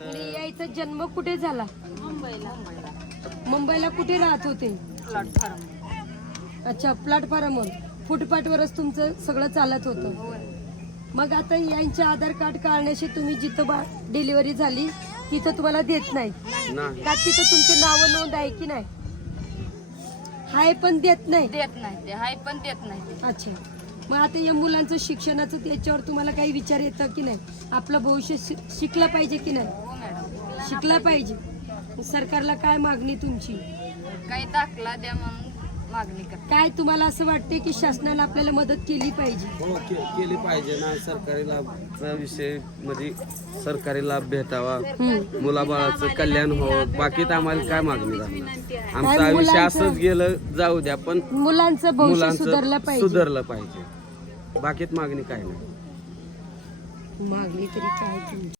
आणि यायचा जन्म कुठे झाला? मुंबईला कुठे राहत होते? अच्छा, प्लॅटफॉर्मवर फुटपाथवरच तुमचं सगळं चालत होतं. मग आता यांचे आधार कार्ड काढण्याशी तुम्ही जिथं डिलिव्हरी झाली तिथं तुम्हाला देत नाही का? तिथं तुमचे नाव नोंद आहे की नाही? हाय पण देत नाही. ते हाय पण देत नाही. अच्छा, मग आता या मुलांचं शिक्षणाचं त्याच्यावर तुम्हाला काही विचार येतं की नाही? आपलं भविष्य शिकलं पाहिजे की नाही? हो मॅडम, शिकला पाहिजे. सरकारला काय मागणी तुमची? काही दाखला द्या म्हणून मागणी करते. काय तुम्हाला असं वाटते की शासनाला आपल्याला मदत केली पाहिजे? हो केली पाहिजे ना. सरकारी लाभचा विषय म्हणजे सरकारी लाभ भेटावा, मुलाबाळाचं कल्याण हो. बाकीत आम्हाला काय मागणी राहणार? आमचं आयुष्य असंच गेलं जाऊ द्या, पण मुलांचं भविष्य सुधारलं पाहिजे. सुधारलं पाहिजे. बाकीत मागणी काय नाही. मागणी तरी काय तुमची?